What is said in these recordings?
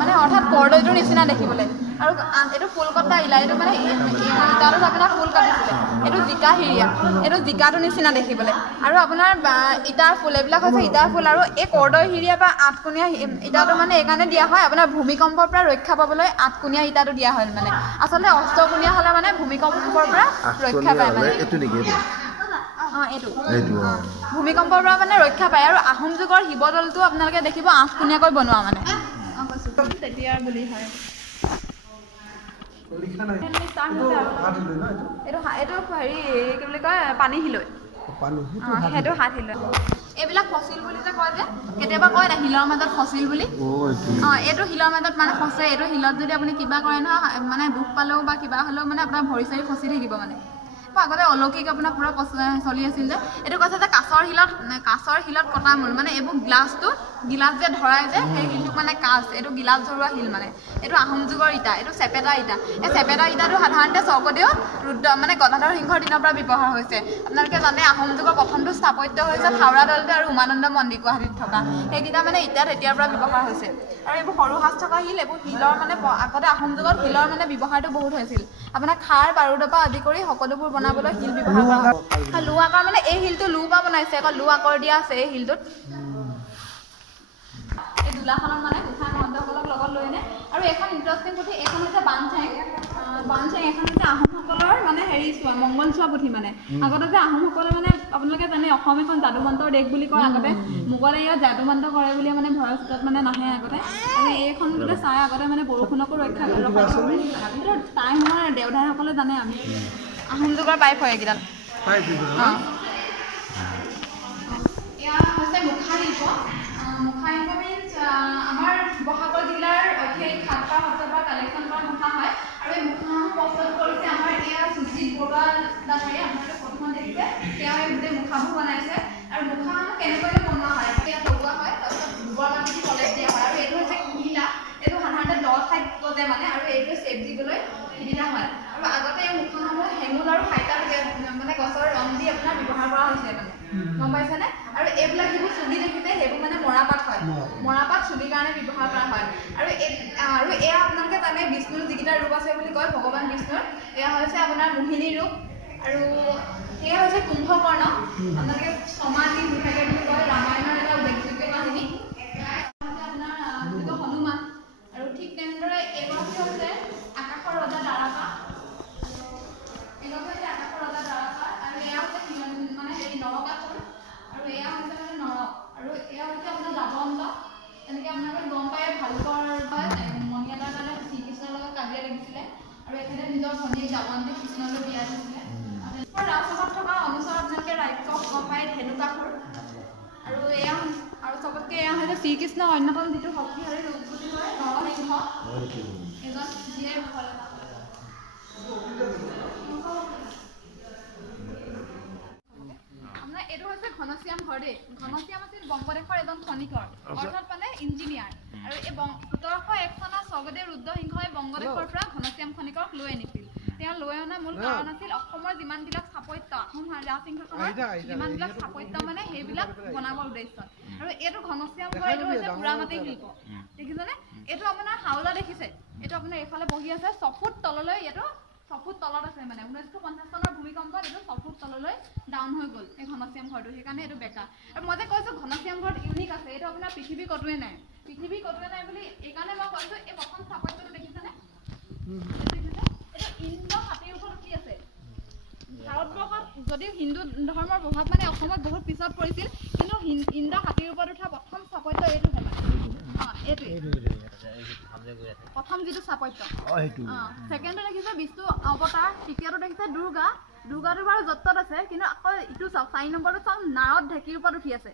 মানে অৰ্থাৎ কৰ্দৈটোৰ নিচিনা দেখিবলৈ আৰু এইটো ফুল কটা ইলা এইটো মানে ইটাটোত আপোনাৰ ফুল কাটিছিলে এইটো জিকা হিৰিয়া এইটো জিকাটোৰ নিচিনা দেখিবলৈ আৰু আপোনাৰ ইটাৰ ফুল এইবিলাক হৈছে ইটাৰ ফুল আৰু এই কৰ্দৈ হিৰিয়া বা আঠকোণীয়া ইটাটো মানে এইকাৰণে দিয়া হয় আপোনাৰ ভূমিকম্পৰ পৰা ৰক্ষা পাবলৈ আঠকোণীয়া ইটাটো দিয়া হয় মানে আচলতে অষ্টকোণীয়া হ'লে মানে ভূমিকম্পৰ পৰা ৰক্ষা পায় মানে এইটো ভূমিকম্পৰ পৰা মানে ৰক্ষা পায় আৰু আহোম যুগৰ শিৱদৌলটো আপোনালোকে দেখিব আঠকোণীয়াকৈ বনোৱা মানে তেতিয়াৰ বুলি হয় এইটো হেৰি কি বুলি কয় পানী শিলৈ সেইটো হাত শিলৈ এইবিলাক ফচিল বুলি যে কয় যে কেতিয়াবা কয় না শিলৰ মাজত ফচিল বুলি এইটো শিলৰ মাজত মানে ফচে এইটো শিলত যদি আপুনি কিবা কৰে নহয় মানে দুখ পালেও বা কিবা হ'লেও মানে আপোনাৰ ভৰি চৰি ফচি থাকিব মানে আগতে অলৌকিক আপোনাৰ পুৰা চলি আছিল যে এইটো কৈছে যে কাছৰ শিলত কটা মূল মানে এইবোৰ গিলাচ যে ধৰাই যে সেই শিলটোক মানে কাছ এইটো গিলাচ ধৰোৱা শিল মানে এইটো আহোম যুগৰ ইটা এইটো চেপেটা ইটা এই চেপেটা ইটাটো সাধাৰণতে স্বৰ্গদেউ মানে গদাধৰ সিংহৰ দিনৰ পৰা ব্যৱহাৰ হৈছে আপোনালোকে জানে আহোম যুগৰ প্ৰথমটো স্থাপত্য হৈছে থাওৰা দৌলটো আৰু উমানন্দ মন্দিৰ গুৱাহাটীত থকা সেইকেইটা মানে ইটা তেতিয়াৰ পৰা ব্যৱহাৰ হৈছে আৰু এইবোৰ সৰু সাজ থকা শিল এইবোৰ শিলৰ মানে আগতে আহোম যুগত শিলৰ মানে ব্যৱহাৰটো বহুত হৈছিল আপোনাৰ খাৰ বাৰুদৰ পৰা আদি কৰি সকলোবোৰ বনাবলৈ শিল ব্যৱহাৰ কৰা হয় লো আকাৰ মানে এই শিলটো লো পৰা বনাইছে আকৌ লো আকৰ দিয়া আছে এই শিলটোত এই দোলাখনত মানে গোঁসাই মহন্তসকলক লগত লৈ নে আৰু এখন ইণ্টাৰেষ্টিং পুথি এখন হৈছে বানচেং এখন হৈছে আহোমসকলৰ মানে হেৰি চোৱা মংগল চোৱা পুথি মানে আগতে যে আহোমসকলে মানে আপোনালোকে জানে অসম এখন যাদুমন্ত্ৰৰ দেশ বুলি কয় আগতে মোগলে ইয়াত যাদুমন্ত্ৰ কৰে বুলি মানে ভয় চোতাত মানে নাহে আগতে আৰু এইখন বোলে চাই আগতে মানে বৰষুণকো ৰক্ষা কৰে কিন্তু টাইম আমাৰ দেওধাইসকলে জানে আমি আহোম যুগৰ পাইপ হয় এইকেইডাল এয়া হৈছে মুখাশিল্প মুখাশিল্প মিনছ আমাৰ শিৱসাগৰ জিলাৰ ঐতিহাসিক সাতটা সত্ৰৰ পৰা কালেকশ্যন কৰা মুখা হয় আৰু এই মুখাসমূহ প্ৰস্তুত কৰিছে আমাৰ এয়া সুজিত বৰুৱা দাসে আপোনালোকে ফটোখন দেখিছে তেওঁ এই গোটেই মুখাবোৰ বনাইছে আৰু মুখাসমূহ কেনেকৈ বনোৱা হয় এয়া লগোৱা হয় তাৰপিছত গোবৰ মাটি দি তলত দিয়া হয় আৰু এইটো হৈছে কুহিলা এইটো সাধাৰণতে দ ঠাইত গজে মানে আৰু এইটো চেপ দিবলৈ সুবিধা হয় আৰু আগতে এই মুখাসমূহ হেঙুল আৰু হাইতা মানে গছৰ ৰং দি আপোনাৰ ব্যৱহাৰ কৰা হৈছে মানে গম পাইছেনে আৰু এইবিলাক যিবোৰ চুলি দেখিছে সেইবোৰ মানে মৰাপাট হয় মৰাপাট চুলিৰ কাৰণে ব্যৱহাৰ কৰা হয় আৰু এয়া আপোনালোকে জানে বিষ্ণুৰ যিকেইটা ৰূপ আছে বুলি কয় ভগৱান বিষ্ণুৰ এয়া হৈছে আপোনাৰ মোহিনী ৰূপ আৰু সেয়া হৈছে কুম্ভকৰ্ণ আপোনালোকে সমাধি মুখাকে বুলি কয় ৰামায়ণৰ এটা উল্লেখযোগ্য কাহিনী আপোনাৰ হনুমান আৰু ঠিক তেনেদৰে এইগৰাকী হৈছে আকাশৰ ৰজা দ্বাৰকা আৰু এয়া হৈছে মানে হেৰি নৰকাসুৰ আৰু এয়া হৈছে মানে নৰক আৰু এয়া হৈছে আপোনাৰ জাবন্ত তেনেকৈ আপোনালোকে গম পায় ভালুকৰ মণি এটাৰ কাৰণে শ্ৰীকৃষ্ণৰ লগত কাজিয়া লাগিছিলে আৰু এখেতে নিজৰ ভনীয়েক জাবন্তী কৃষ্ণলৈ বিয়া দিছিলে ৰাজসভাত থকা অনুচৰ আপোনালোকে ৰাক্ষস গম পায় ধেনুকাসুৰ আৰু এয়া আৰু চবতকৈ এয়া হৈছে শ্ৰীকৃষ্ণৰ অন্যতম যিটো শক্তিশালী ৰূপ বুলি কয় নৰসিংহ এজন যিয়ে এইটো হৈছে ঘনশ্যাম ঘৰদে ঘনশ্যাম আছিল বংগদেশৰ এজন খনিকৰ অৰ্থাৎ মানে ইঞ্জিনিয়াৰ আৰু এই 1701 চনত স্বৰ্গদেউ ৰুদ্ৰসিংহই বংগদেশৰ পৰা ঘনশ্যাম খনিকক লৈ আনিছিল তেওঁ লৈ অনা মূল কাৰণ আছিল অসমৰ যিমানবিলাক স্থাপত্য আহোম ৰাজসিংহাসনৰ যিমানবিলাক স্থাপত্য মানে সেইবিলাক বনাবৰ উদ্দেশ্যত আৰু এইটো ঘনশ্যাম ঘৰ এইটো হৈছে পুৰামাটি শিল্প দেখিছেনে এইটো আপোনাৰ হাওলা দেখিছে এইটো আপোনাৰ এইফালে বহি আছে 6 ফুট তললৈ এইটো 6 ফুট তলত আছে মানে 1950 চনৰ ভূমিকম্পত এইটো 6 ফুট তললৈ ডাউন হৈ গ'ল এই ঘনশ্যাম ঘৰটো সেইকাৰণে এইটো বেকা আৰু মই যে কৈছোঁ ঘনশ্যাম ঘৰত ইউনিক আছে এইটো আপোনাৰ পৃথিৱী কতোৱে নাই বুলি এইকাৰণে মই কৈছোঁ এই প্ৰথম স্থাপত্যটো দেখিছেনে এইটো ইন্দ্ৰ হাতীৰ ওপৰত উঠি আছে ভাৰতবৰ্ষত যদিও হিন্দু ধৰ্মৰ প্ৰভাৱ মানে অসমত বহুত পিছত পৰিছিল কিন্তু ইন্দ্ৰ হাতীৰ ওপৰত উঠা প্ৰথম স্থাপত্য এইটো হয় এইটোৱে প্ৰথম যিটো স্থাপত্য ছেকেণ্ডটো দেখিছে বিষ্ণু অৱতাৰ তৃতীয়টো দেখিছে দুৰ্গাটো বাৰু য'ত আছে কিন্তু আকৌ ইটো চাওক 4 নম্বৰটো চাওক নাৰদ ঢেঁকীৰ ওপৰত উঠি আছে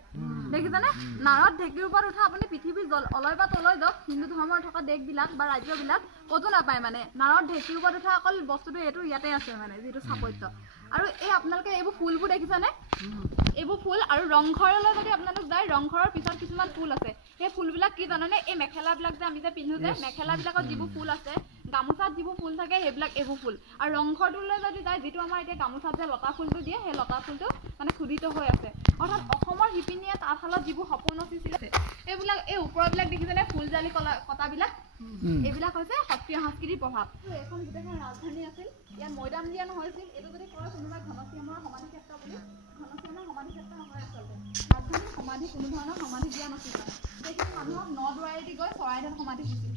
দেখিছেনে নাৰদ ঢেঁকীৰ ওপৰত উঠা আপুনি পৃথিৱীৰ অলয় বা তলৈ যাওক হিন্দু ধৰ্মৰ থকা দেশবিলাক বা ৰাজ্যবিলাক ক'তো নাপায় মানে নাৰদ ঢেঁকীৰ ওপৰত উঠা অকল বস্তুটো এইটো ইয়াতে আছে মানে যিটো স্থাপত্য আৰু এই আপোনালোকে এইবোৰ ফুলবোৰ দেখিছেনে এইবোৰ ফুল আৰু ৰংঘৰলৈ যদি আপোনালোক যায় ৰংঘৰৰ পিছত কিছুমান ফুল আছে সেই ফুলবিলাক কি জানেনে এই মেখেলাবিলাক যে আমি যে পিন্ধো যে মেখেলাবিলাকত যিবোৰ ফুল আছে গামোচাত যিবোৰ ফুল থাকে সেইবিলাক এইবোৰ ফুল আৰু ৰংঘৰটোলৈ যদি যায় যিটো আমাৰ এতিয়া গামোচাত যে লতা ফুলটো দিয়ে সেই লতা ফুলটো মানে খোদিত হৈ আছে অৰ্থাৎ অসমৰ শিপিনীয়ে তাঁতশালত যিবোৰ সপোন ৰচিছিলে এইবিলাক এই ওপৰবিলাক দেখিছেনে ফুলজালি কটাবিলাক এইবিলাক হৈছে সত্ৰীয়া সংস্কৃতিৰ প্ৰভাৱ এখন গোটেইখন ৰাজধানী আছিল ইয়াত মৈদাম দিয়া নহৈছিল এইটো যদি কয় কোনোবাই ঘনশ্যামৰ সমাধি ক্ষেত্ৰ বুলি ঘনশ্যামৰ সমাধি ক্ষেত্ৰ নহয় আচলতে ৰাজধানী সমাধি কোনো ধৰণৰ সমাধি দিয়া নাছিল সেইখিনি মানুহক নদুৱাৰেদি গৈ চৰাইদেউত সমাধি দিছিল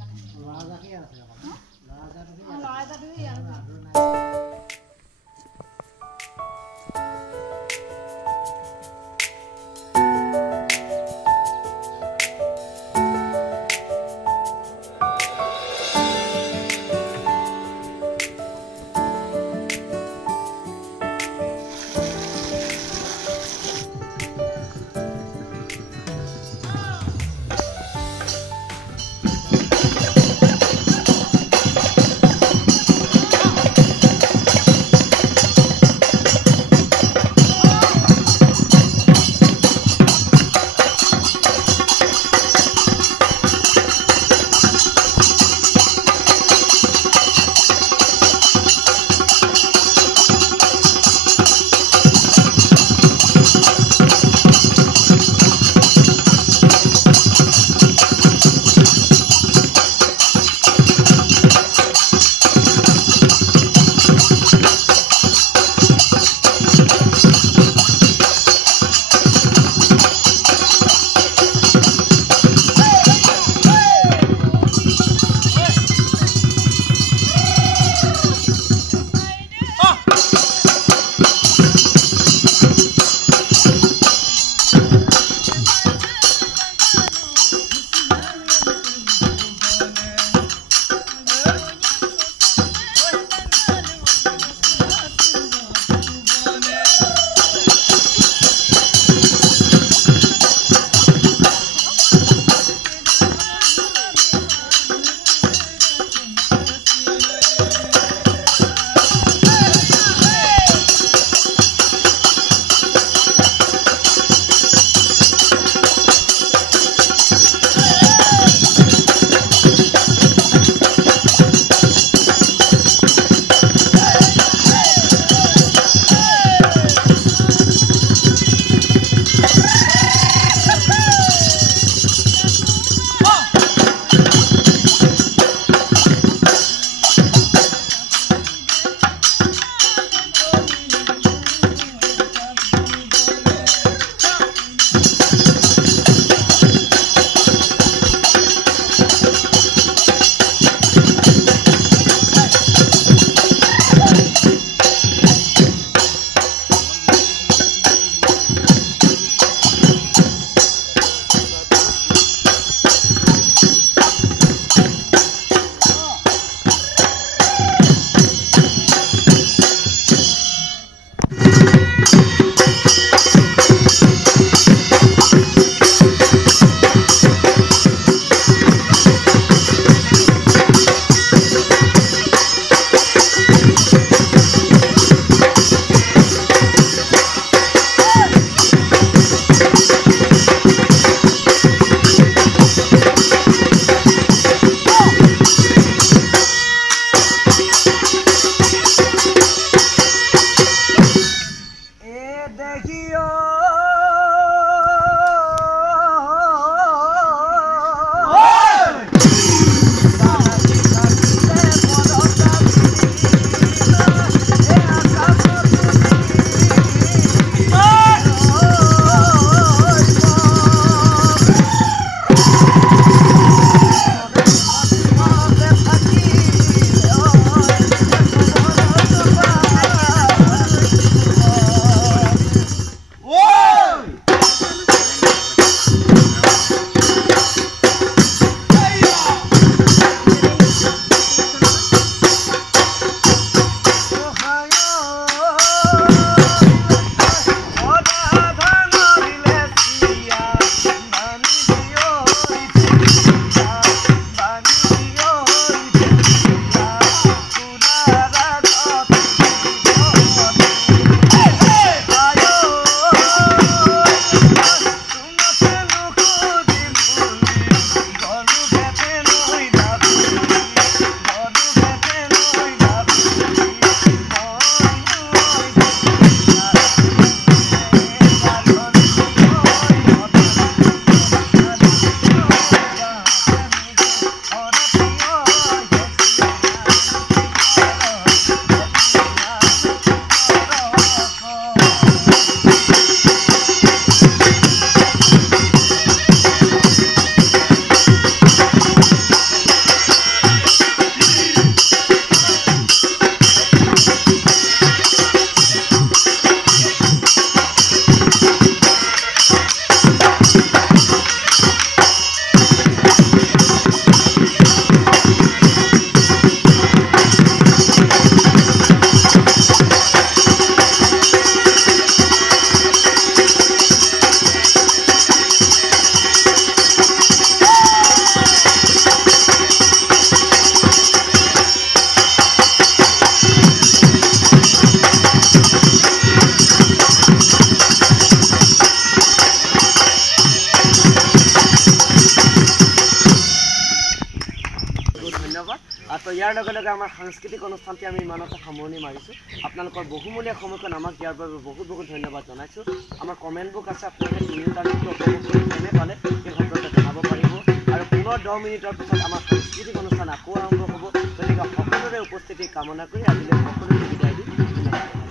ইয়াৰ লগে লগে আমাৰ সাংস্কৃতিক অনুষ্ঠানটি আমি ইমানতে সামৰণি মাৰিছোঁ আপোনালোকৰ বহুমূলীয়া সময়কণ আমাক দিয়াৰ বাবে বহুত বহুত ধন্যবাদ জনাইছোঁ আমাৰ কমেণ্ট বুক আছে আপোনালোকে তিনিওটা নৃত্য উপভোগ কৰি কেনে পালে সেই শব্দতে জনাব পাৰিব আৰু পুনৰ 10 মিনিটৰ পিছত আমাৰ সাংস্কৃতিক অনুষ্ঠান আকৌ আৰম্ভ হ'ব গতিকে সকলোৰে উপস্থিতি কামনা কৰি আজিলৈ সকলোকে বিদায় দিওঁ ধন্যবাদ